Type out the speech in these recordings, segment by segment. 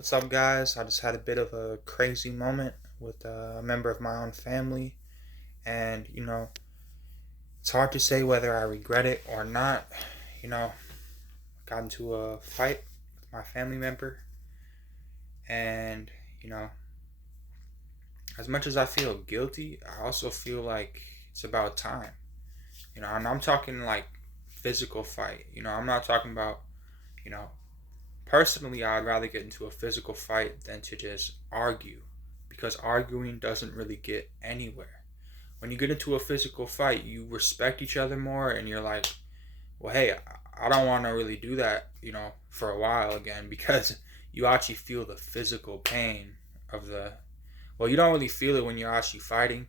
What's up, guys? I just had a bit of a crazy moment with a member of my own family, and it's hard to say whether I regret it or not. I got into a fight with my family member, and you know, as much as I feel guilty, I also feel like it's about time. And I'm talking like physical fight. I'm not talking about, you know, personally, I'd rather get into a physical fight than to just argue because arguing doesn't really get anywhere. When you get into a physical fight, you respect each other more and you're like, well, hey, I don't want to really do that, for a while again because you actually feel the physical pain of well, you don't really feel it when you're actually fighting.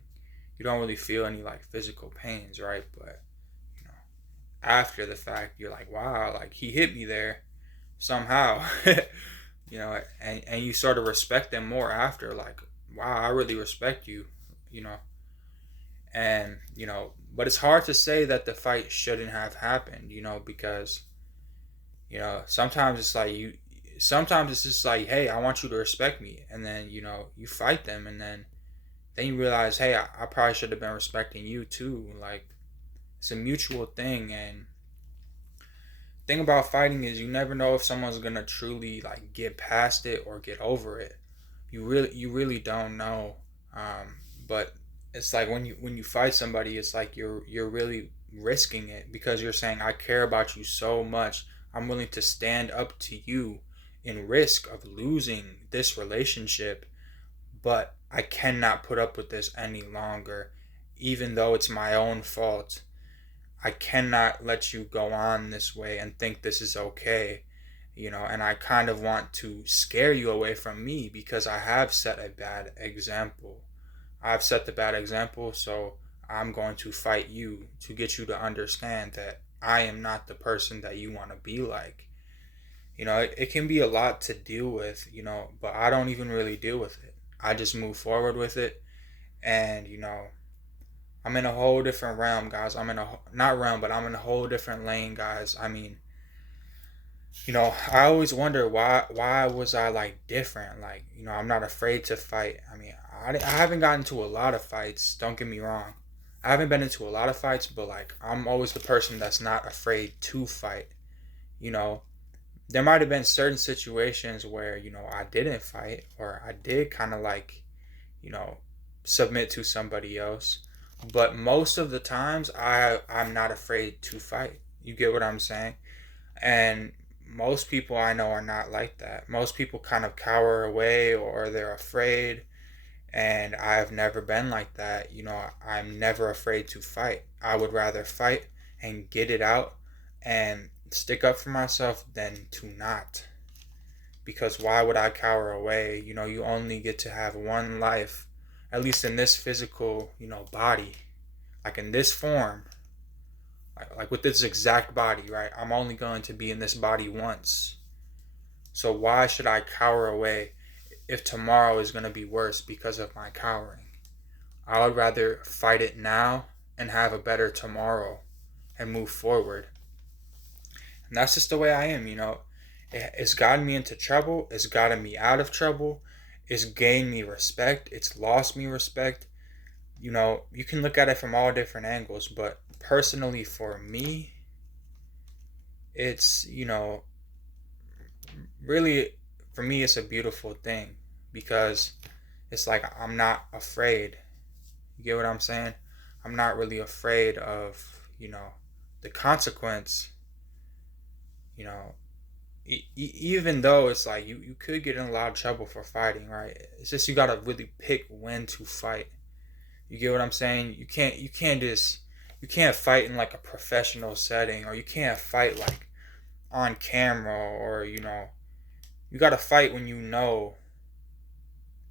You don't really feel any like physical pains, right? But, you know, after the fact, you're like, wow, like he hit me there somehow. And you sort of respect them more after, like, wow, I really respect you, you know but it's hard to say that the fight shouldn't have happened, because sometimes it's like sometimes it's just like, hey, I want you to respect me, and then you fight them, and then you realize, hey, I probably should have been respecting you too. Like, it's a mutual thing. And thing about fighting is you never know if someone's gonna truly like get past it or get over it. You really don't know. But it's like when you fight somebody, it's like you're really risking it because you're saying, I care about you so much. I'm willing to stand up to you in risk of losing this relationship, but I cannot put up with this any longer, even though it's my own fault. I cannot let you go on this way and think this is okay. And I kind of want to scare you away from me because I have set a bad example. I've set the bad example, so I'm going to fight you to get you to understand that I am not the person that you want to be like. It can be a lot to deal with, but I don't even really deal with it. I just move forward with it. And, I'm in a whole different realm, guys. I'm in a, not realm, but I'm in a whole different lane, guys. I mean, I always wonder why was I like different? Like, I'm not afraid to fight. I mean, I haven't gotten into a lot of fights. Don't get me wrong. I haven't been into a lot of fights, but like I'm always the person that's not afraid to fight. You know, there might have been certain situations where I didn't fight or I did kind of like you know submit to somebody else, but most of the times I'm not afraid to fight. You get what I'm saying? And most people I know are not like that. Most people kind of cower away or they're afraid. And I've never been like that. I'm never afraid to fight. I would rather fight and get it out and stick up for myself than to not. Because why would I cower away? You only get to have one life, at least in this physical, body, like in this form, like with this exact body, right? I'm only going to be in this body once. So why should I cower away if tomorrow is going to be worse because of my cowering? I would rather fight it now and have a better tomorrow and move forward. And that's just the way I am. It's gotten me into trouble. It's gotten me out of trouble. It's gained me respect. It's lost me respect. You can look at it from all different angles, but personally for me, it's, really, for me, it's a beautiful thing because it's like I'm not afraid. You get what I'm saying? I'm not really afraid of, the consequence, you know, even though it's like you could get in a lot of trouble for fighting, right? It's just you gotta really pick when to fight. You get what I'm saying? You can't fight in like a professional setting, or you can't fight like on camera, or you gotta fight when you know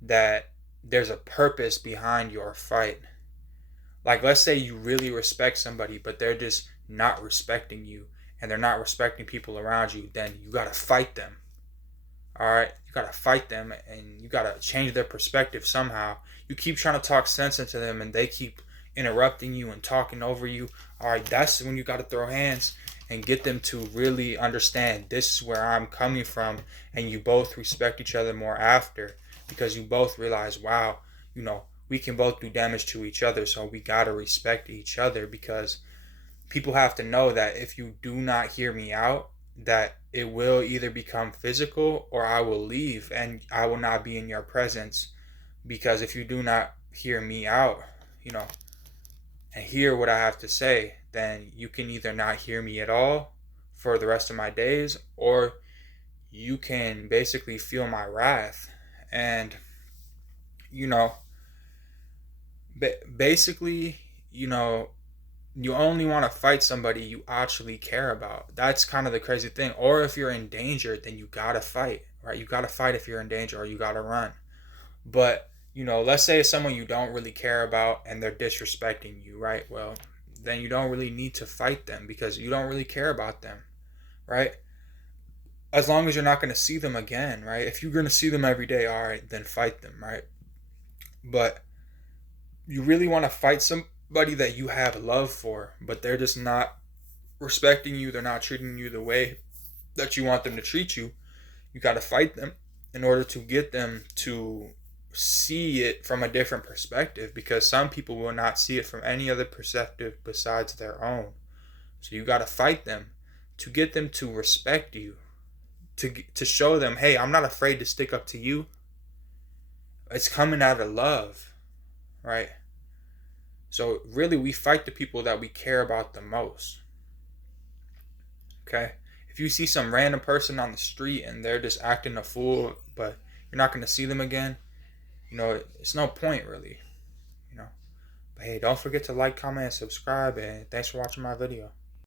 that there's a purpose behind your fight. Like, let's say you really respect somebody, but they're just not respecting you, and they're not respecting people around you. Then you gotta fight them. All right, you gotta fight them, and you gotta change their perspective somehow. You keep trying to talk sense into them, and they keep interrupting you and talking over you. All right, that's when you gotta throw hands and get them to really understand this is where I'm coming from, and you both respect each other more after, because you both realize, wow, we can both do damage to each other, so we gotta respect each other. Because people have to know that if you do not hear me out, that it will either become physical or I will leave and I will not be in your presence. Because if you do not hear me out, you know, and hear what I have to say, then you can either not hear me at all for the rest of my days, or you can basically feel my wrath. And, you know, basically, you know, you only want to fight somebody you actually care about. That's kind of the crazy thing. Or if you're in danger, then you gotta fight, right? You gotta fight if you're in danger, or you gotta run. But, let's say it's someone you don't really care about and they're disrespecting you, right? Well, then you don't really need to fight them because you don't really care about them, right? As long as you're not going to see them again, right? If you're going to see them every day, all right, then fight them, right? But you really want to fight somebody that you have love for, but they're just not respecting you, they're not treating you the way that you want them to treat you. You got to fight them in order to get them to see it from a different perspective, because some people will not see it from any other perspective besides their own. So you got to fight them to get them to respect you, to show them, hey, I'm not afraid to stick up to you. It's coming out of love, right? So really, we fight the people that we care about the most. Okay? If you see some random person on the street and they're just acting a fool, but you're not going to see them again, it's no point really. But hey, don't forget to like, comment, and subscribe, and thanks for watching my video.